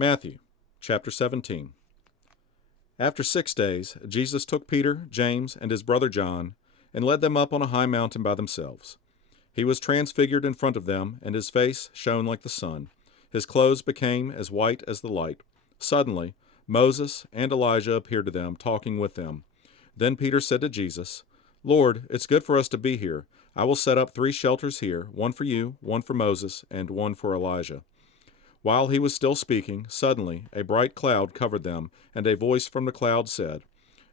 Matthew chapter 17. After 6 days, Jesus took Peter, James, and his brother John, and led them up on a high mountain by themselves. He was transfigured in front of them, and his face shone like the sun. His clothes became as white as the light. Suddenly, Moses and Elijah appeared to them, talking with them. Then Peter said to Jesus, "Lord, it's good for us to be here. I will set up 3 shelters here, one for you, one for Moses, and one for Elijah." While he was still speaking, suddenly a bright cloud covered them, and a voice from the cloud said,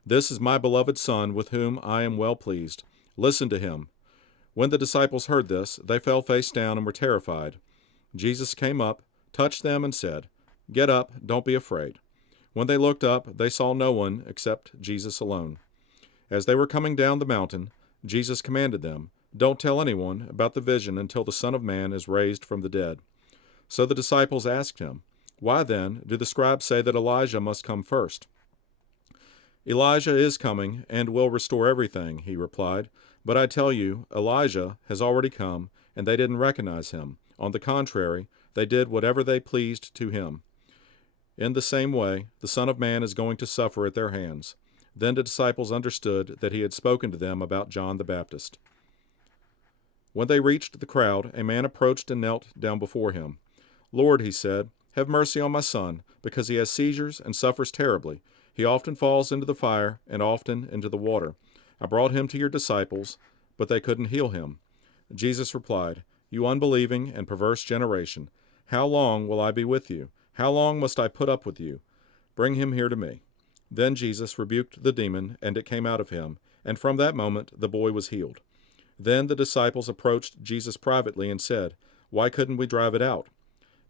"This is my beloved Son, with whom I am well pleased. Listen to him." When the disciples heard this, they fell face down and were terrified. Jesus came up, touched them, and said, "Get up, don't be afraid." When they looked up, they saw no one except Jesus alone. As they were coming down the mountain, Jesus commanded them, "Don't tell anyone about the vision until the Son of Man is raised from the dead." So the disciples asked him, "Why then do the scribes say that Elijah must come first?" "Elijah is coming and will restore everything," he replied. "But I tell you, Elijah has already come, and they didn't recognize him. On the contrary, they did whatever they pleased to him. In the same way, the Son of Man is going to suffer at their hands." Then the disciples understood that he had spoken to them about John the Baptist. When they reached the crowd, a man approached and knelt down before him. "Lord," he said, "have mercy on my son, because he has seizures and suffers terribly. He often falls into the fire and often into the water. I brought him to your disciples, but they couldn't heal him." Jesus replied, "You unbelieving and perverse generation, how long will I be with you? How long must I put up with you? Bring him here to me." Then Jesus rebuked the demon, and it came out of him, and from that moment the boy was healed. Then the disciples approached Jesus privately and said, "Why couldn't we drive it out?"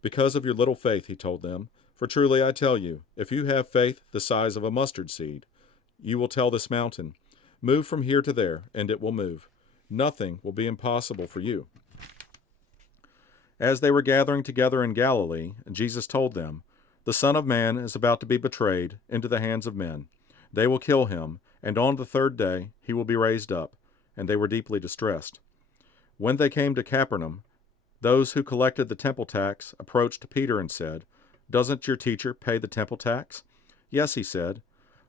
"Because of your little faith," he told them. "For truly I tell you, if you have faith the size of a mustard seed, you will tell this mountain, 'Move from here to there,' and it will move. Nothing will be impossible for you." As they were gathering together in Galilee, Jesus told them, "The Son of Man is about to be betrayed into the hands of men. They will kill him, and on the 3rd day he will be raised up." And they were deeply distressed. When they came to Capernaum, those who collected the temple tax approached Peter and said, "Doesn't your teacher pay the temple tax?" "Yes," he said.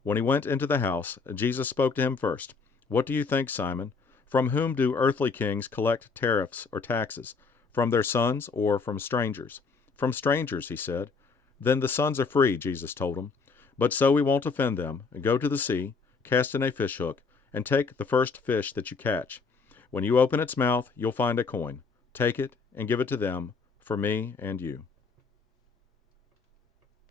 When he went into the house, Jesus spoke to him first. "What do you think, Simon? From whom do earthly kings collect tariffs or taxes? From their sons or from strangers?" "From strangers," he said. "Then the sons are free," Jesus told him. "But so we won't offend them. Go to the sea, cast in a fish hook, and take the first fish that you catch. When you open its mouth, you'll find a coin. Take it and give it to them for me and you."